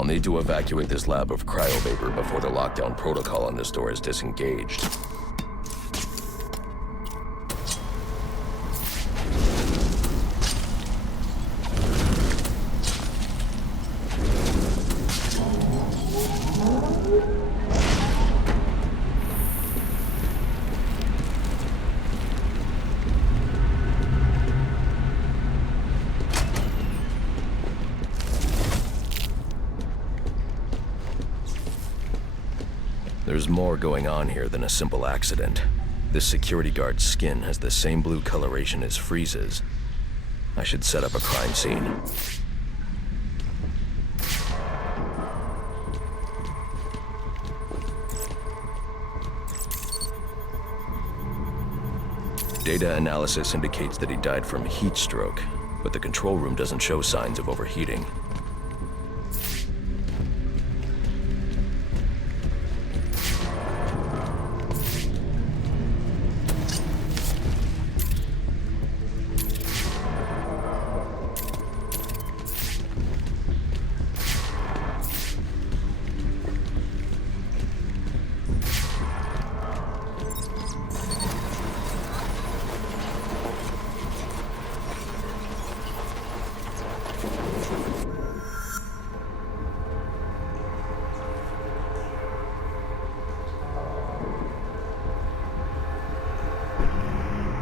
I'll need to evacuate this lab of cryovapor before the lockdown protocol on this door is disengaged. There's more going on here than a simple accident. This security guard's skin has the same blue coloration as Freeze's. I should set up a crime scene. Data analysis indicates that he died from heat stroke, but the control room doesn't show signs of overheating.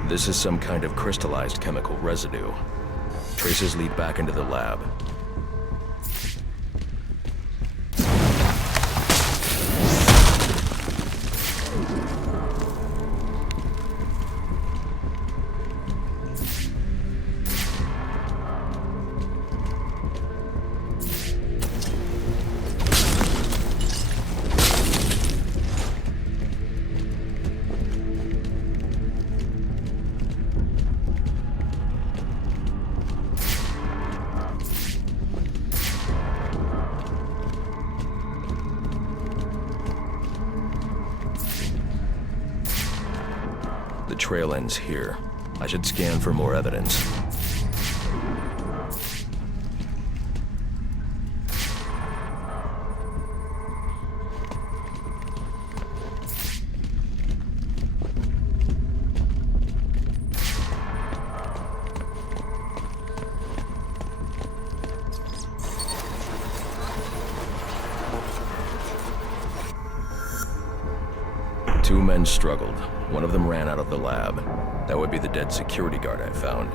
This is some kind of crystallized chemical residue. Traces lead back into the lab. The trail ends here. I should scan for more evidence. Two men struggled. One of them ran out of the lab. That would be the dead security guard I found.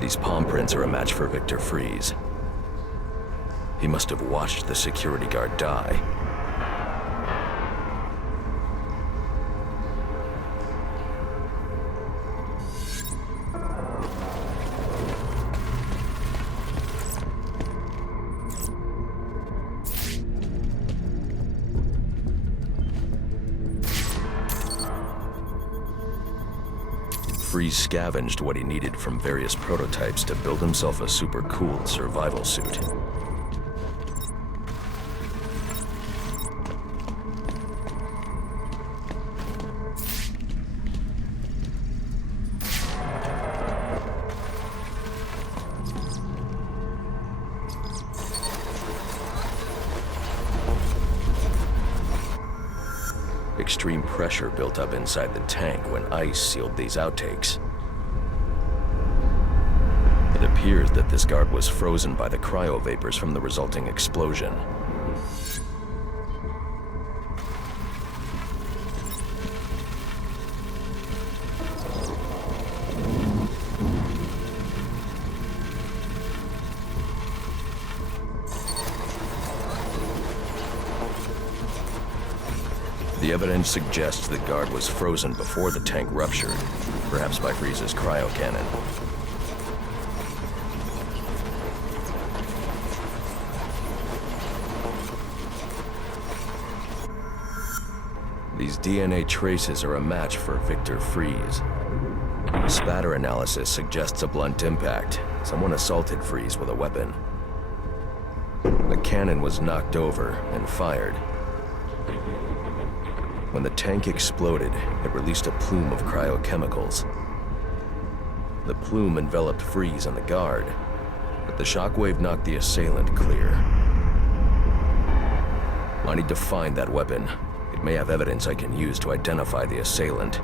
These palm prints are a match for Victor Freeze. He must have watched the security guard die. Freeze scavenged what he needed from various prototypes to build himself a super-cooled survival suit. Extreme pressure built up inside the tank when ice sealed these outtakes. It appears that this guard was frozen by the cryovapors from the resulting explosion. The evidence suggests the guard was frozen before the tank ruptured, perhaps by Freeze's cryocannon. These DNA traces are a match for Victor Freeze. Spatter analysis suggests a blunt impact. Someone assaulted Freeze with a weapon. The cannon was knocked over and fired. When the tank exploded, it released a plume of cryochemicals. The plume enveloped Freeze and the guard, but the shockwave knocked the assailant clear. I need to find that weapon. It may have evidence I can use to identify the assailant.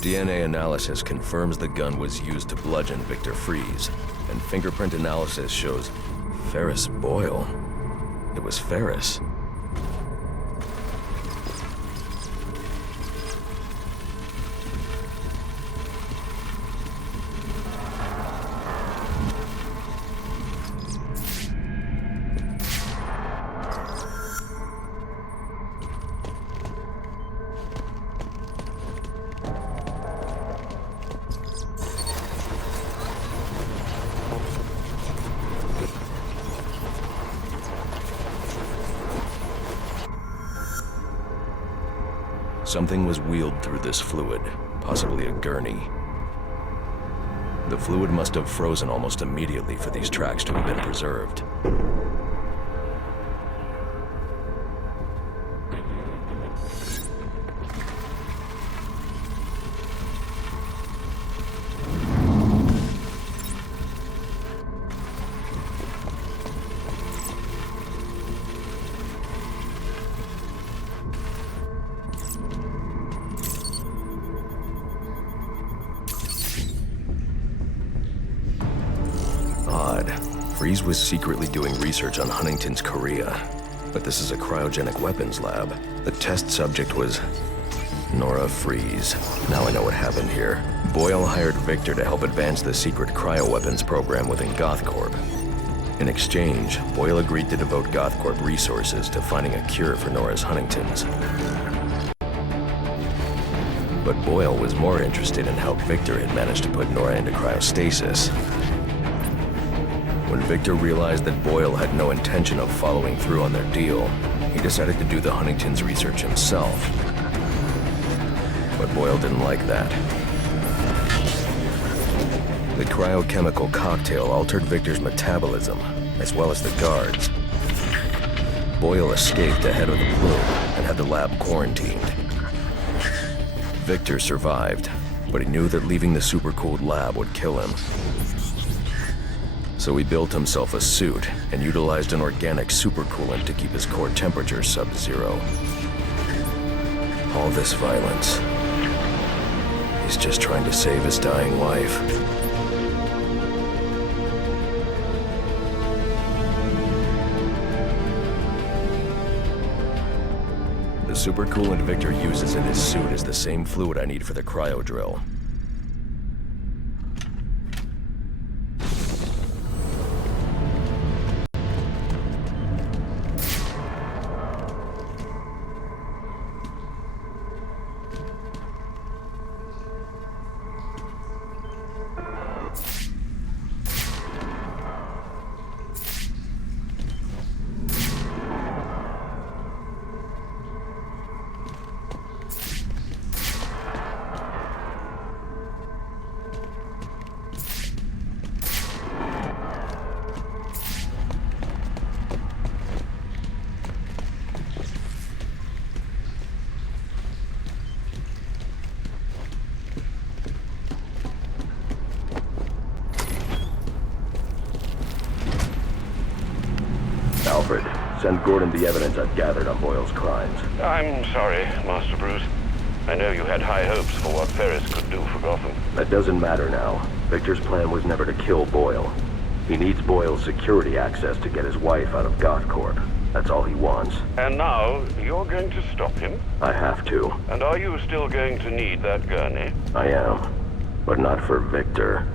DNA analysis confirms the gun was used to bludgeon Victor Freeze, and fingerprint analysis shows Ferris Boyle. It was Ferris. Something was wheeled through this fluid, possibly a gurney. The fluid must have frozen almost immediately for these tracks to have been preserved. Freeze was secretly doing research on Huntington's chorea, but this is a cryogenic weapons lab. The test subject was Nora Freeze. Now I know what happened here. Boyle hired Victor to help advance the secret cryoweapons program within GothCorp. In exchange, Boyle agreed to devote GothCorp resources to finding a cure for Nora's Huntington's. But Boyle was more interested in how Victor had managed to put Nora into cryostasis. When Victor realized that Boyle had no intention of following through on their deal, he decided to do the Huntington's research himself. But Boyle didn't like that. The cryochemical cocktail altered Victor's metabolism, as well as the guards. Boyle escaped ahead of the plume and had the lab quarantined. Victor survived, but he knew that leaving the supercooled lab would kill him. So he built himself a suit and utilized an organic supercoolant to keep his core temperature sub-zero. All this violence. He's just trying to save his dying wife. The supercoolant Victor uses in his suit is the same fluid I need for the cryo drill. Alfred, send Gordon the evidence I've gathered on Boyle's crimes. I'm sorry, Master Bruce. I know you had high hopes for what Ferris could do for Gotham. That doesn't matter now. Victor's plan was never to kill Boyle. He needs Boyle's security access to get his wife out of GothCorp. That's all he wants. And now, you're going to stop him? I have to. And are you still going to need that gurney? I am. But not for Victor.